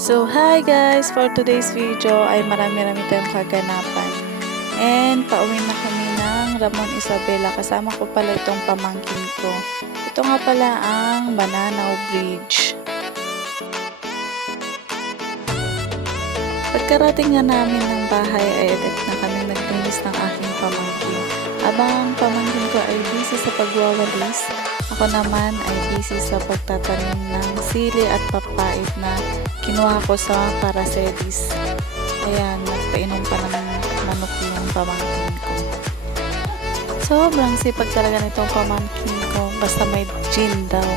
So, hi guys! For today's video ay marami-rami tayong kaganapan. And pauwi na kami ng Ramon Isabela. Kasama ko pala itong pamangkin ko. Ito nga pala ang Bananao Bridge. Pagkarating nga namin ng bahay ay agad na kami naglinis ng aking pamangkin. Abang pamangkin ko ay busy sa pagwawalis, ako naman ay busy sa pagtatanim ng sili at papait na kinuha ko sa Paracelis. Ayan, nagpainom pa ng manok yung pamangkin ko. Sobrang sipag talaga nitong pamangkin ko, basta may gin daw.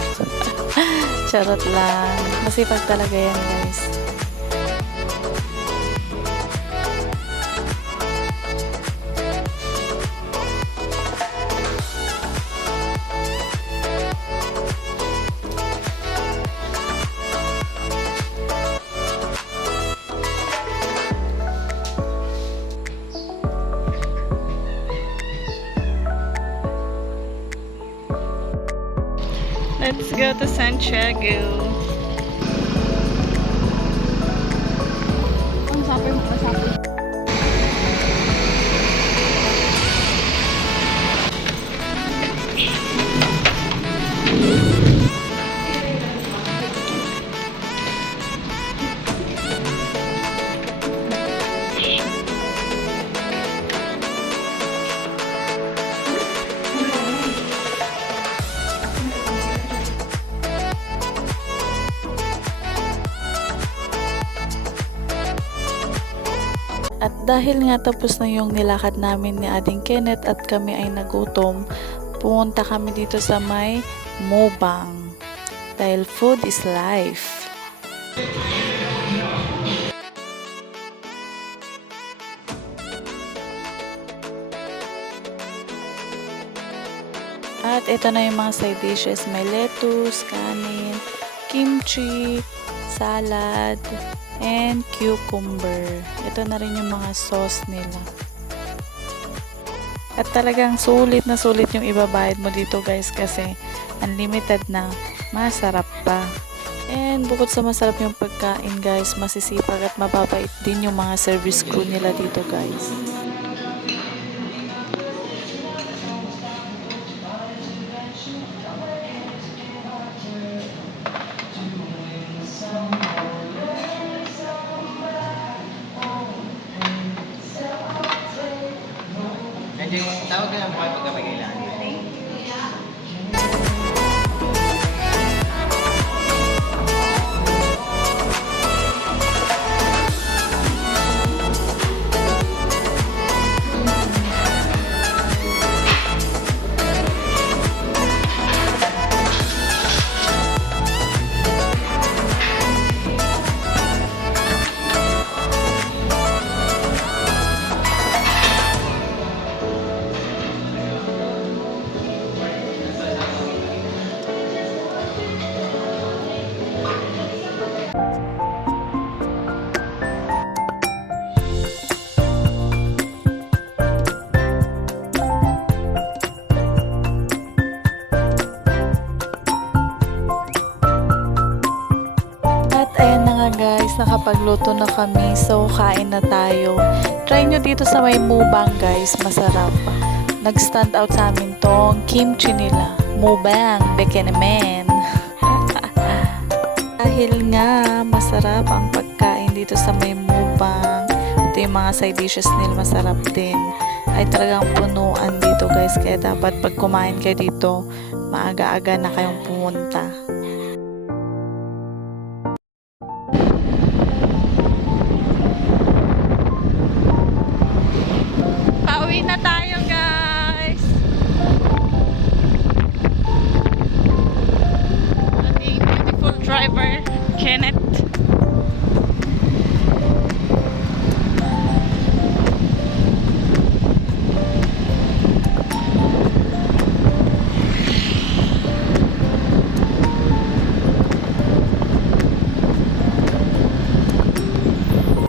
Charot lang, masipag talaga yan guys. Let's go to Santiago. Ang sabi mo pa sabi. At dahil nga tapos na yung nilakad namin ni Ading Kenneth at kami ay nagutom, pumunta kami dito sa may Mobang. Dahil food is life. At ito na yung mga side dishes. May lettuce, kanin, kimchi, salad, and cucumber. Ito na rin yung mga sauce nila. At talagang sulit na sulit yung ibabayad mo dito guys kasi unlimited na, masarap pa. And bukod sa masarap yung pagkain guys, masisipag at mababait din yung mga service crew nila dito guys. Yung tawag ka lang pag kami kailangan. Guys, nakapagluto na kami, so kain na tayo. Try nyo dito sa may Mubang guys, masarap. Nag-stand out sa amin tong kimchi nila. Mubang, bekenemen. Dahil nga masarap ang pagkain dito sa may Mubang, ito yung mga side dishes nila masarap din. Ay talagang punuan dito guys, kaya dapat pag kumain kayo dito, maaga-aga na kayong pumunta.